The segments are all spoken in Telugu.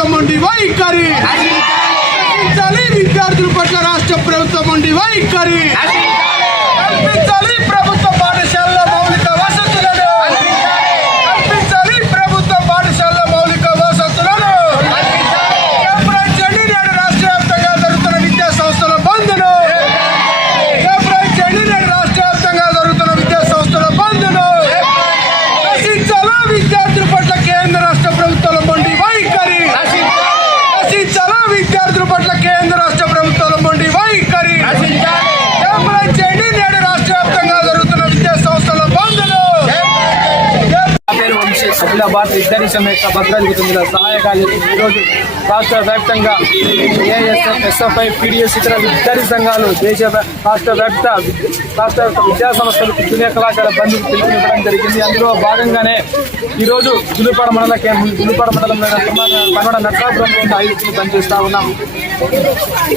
ప్రభుత్వం ఉండి వైఖరి, కల్పించాలి విద్యార్థుల పట్ల రాష్ట్ర ప్రభుత్వం ఉండి వైఖరి, కల్పించాలి ప్రభుత్వ పాఠశాలల మౌలిక వసతులను, కల్పించాలి ప్రభుత్వ పాఠశాలల మౌలిక వసతులను, ఏర్పరచండి నేడు రాష్ట్ర వ్యాప్తంగా జరుగుతున్న విద్యా సంస్థల బంద్ను, ఏర్పరచండి నేడు రాష్ట్ర వ్యాప్తంగా జరుగుతున్న విద్యా సంస్థల బంద్ను, నశించాలా విద్యార్థుల పట్ల కేంద్ర రాష్ట్ర ప్రభుత్వాల మొండి వైఖరి, నశించాలా విద్యార్థుల పట్ల కేంద్ర రాష్ట్ర ప్రభుత్వాల మొండి వైఖరి, ఏర్పరచండి నేడు రాష్ట్ర వ్యాప్తంగా జరుగుతున్న విద్యా సంస్థల బంద్ను. ఆదిలాబాద్ విద్యార్థి సమైక్య భద్రాద్రి జిల్లా సహాయ కార్యదర్శి ఈరోజు రాష్ట్ర వ్యాప్తంగా ఏఎస్ఎఫ్, ఎస్ఎఫ్ఐ, పీడిఎస్ ఇతర విద్యార్థి సంఘాలు రాష్ట్ర విద్యా సంస్థలు జూనియర్ కళాశాల బంద్ పిలుపునివ్వడం జరిగింది. అందులో భాగంగానే ఈరోజు దులుపాడ మండలంలో పనోడ నర్సాపురంలో 5 పనిచేస్తా ఉన్నాం.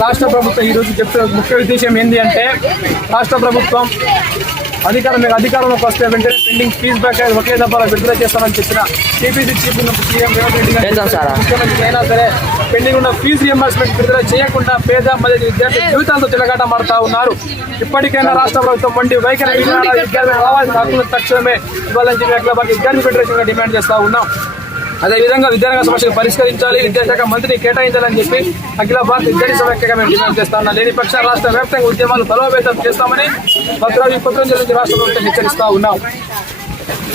రాష్ట్ర ప్రభుత్వం ఈరోజు చెప్తున్న ముఖ్య ఉద్దేశం ఏంటి అంటే, రాష్ట్ర ప్రభుత్వం అధికారంలోకి వస్తే వెంటనే పెండింగ్ ఫీజు బకాయిలు ఒకే దఫాలో విడుదల చేస్తామని చెప్పిన TPC chief CM Revanth Reddy గారు ముఖ్యమంత్రి అయినా సరే పెండింగ్ ఉన్న ఫీజు రియంబర్స్మెంట్ విడుదల చేయకుండా పేద మధ్య విద్యార్థి జీవితాలతో తిరగాట మారుతా ఉన్నారు. ఇప్పటికైనా రాష్ట్ర ప్రభుత్వం వంటి వైఖరి విద్యార్థులు రావాల్సిన హక్కులను తక్షణమే ఇవ్వాలని చెప్పి అఖిల భారత విద్యార్థి ఫెడరేషన్ డిమాండ్ చేస్తా ఉన్నాం. అదేవిధంగా విద్యారంగ సమస్యలు పరిష్కరించాలి, విద్యాశాఖ మంత్రిని కేటాయించాలని చెప్పి అఖిల భారత విద్యార్థి సమైక్యగా మేము డిమాండ్ చేస్తా ఉన్నాం. లేని పక్షాన రాష్ట్ర వ్యాప్తంగా ఉద్యమాలు బలోపేతం చేస్తామని భద్రాద్రి కొత్తగూడెం నుంచి రాష్ట్ర ప్రభుత్వం హెచ్చరిస్తా ఉన్నాం.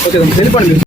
ఓకే, తెలిపండి.